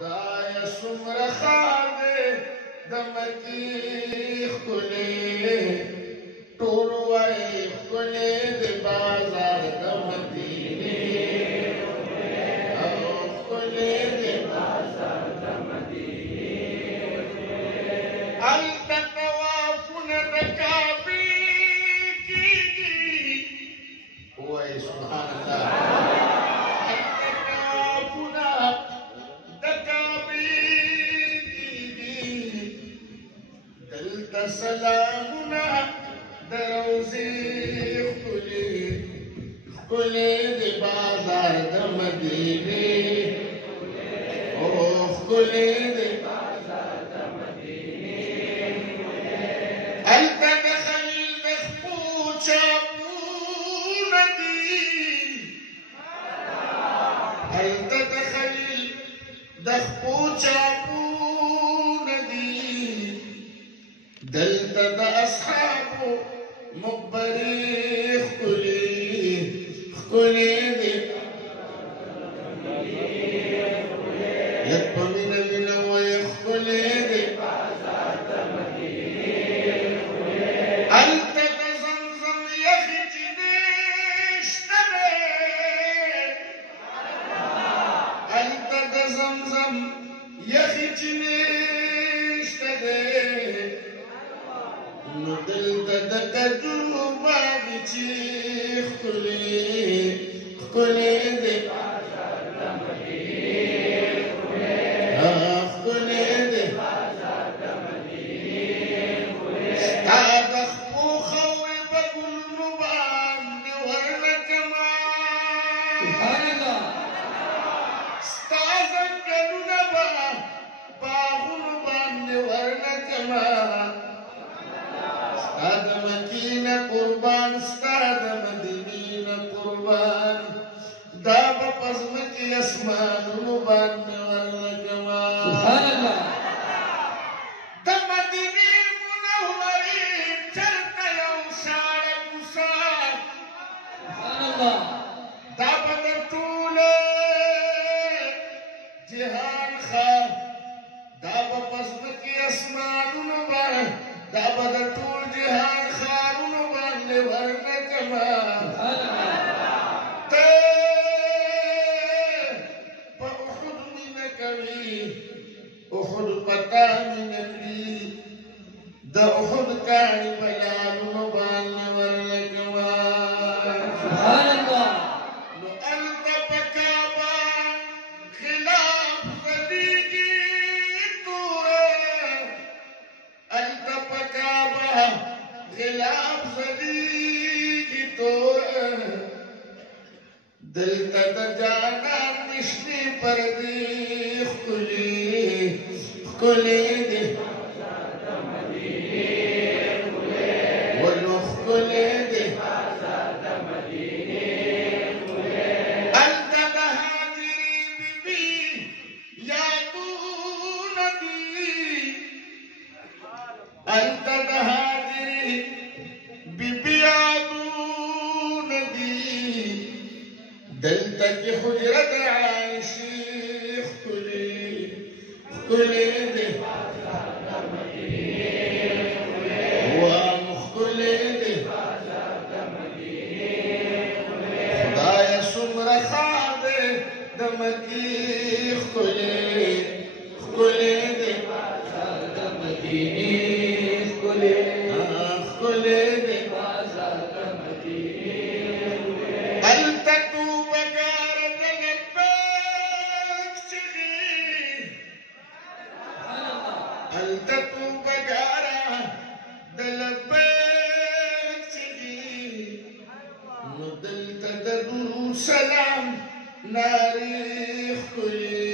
دای سمره خاده دمکی خکلی ټول وای خکلی د بازار د مدینه او خکلی د بازار د مدینه الته طوافونه د کعبې کیږي وای سبحان الله سلامنا دروزی خکلی دی بازار د مدینه او خکلی دی بازار د مدینه الته د خلیل د خپو چاپونه دي الته د خلیل د خپو چاپونه دي دلته د اصحابو مقبرې ښکلې دي لږ په مینه مینه وایه ښکلې دي هلته د زمزم یخې چینې شته دی هلته د زمزم یخې چینې شته دی نو دلته د کجورو باغې چې ښکلې دی ښکلې دی ستا د خپو خاورې به ګلونو باندې ورنکمه ستا ځنګلونه به باغونو باندې ورنکمه ستا د مکې نه قربان ستا د مدینې نه قربان دا به په ځمکې اسمانونو باندې ورلګمه د مدینې منورې چرته یو شاړه کوڅه دا به د ټوله جهان ښار دا به په ځمکې اسمانونو باندې دا به د ټول جهان ښارونو باندې ورنکمه ته په احد مینه کوي احد په تا مینه کړي د احد کاڼي په لالونو باندې ورنکمه نو هلته په کعبه خلاف ځلېږي توره الته په کعبه خلاف ځلېږي توره دلته د جانان نشنې پردې ښکلې دي ولو ښکلې دي هلته د هاجرې بیبي یادونه دي هلته د هاجرې بیبي یادونه دي دلته کې حجره د عایشې ښکلې دي وام ښکلې دي خدایه څومره ښار دی د مکې ښکلې دي ښکلې دي هلته توبهګاره د لبیک چغې هلته توبهګاره د لبیک چغې نو دلته د درود سلام نارې ښکلې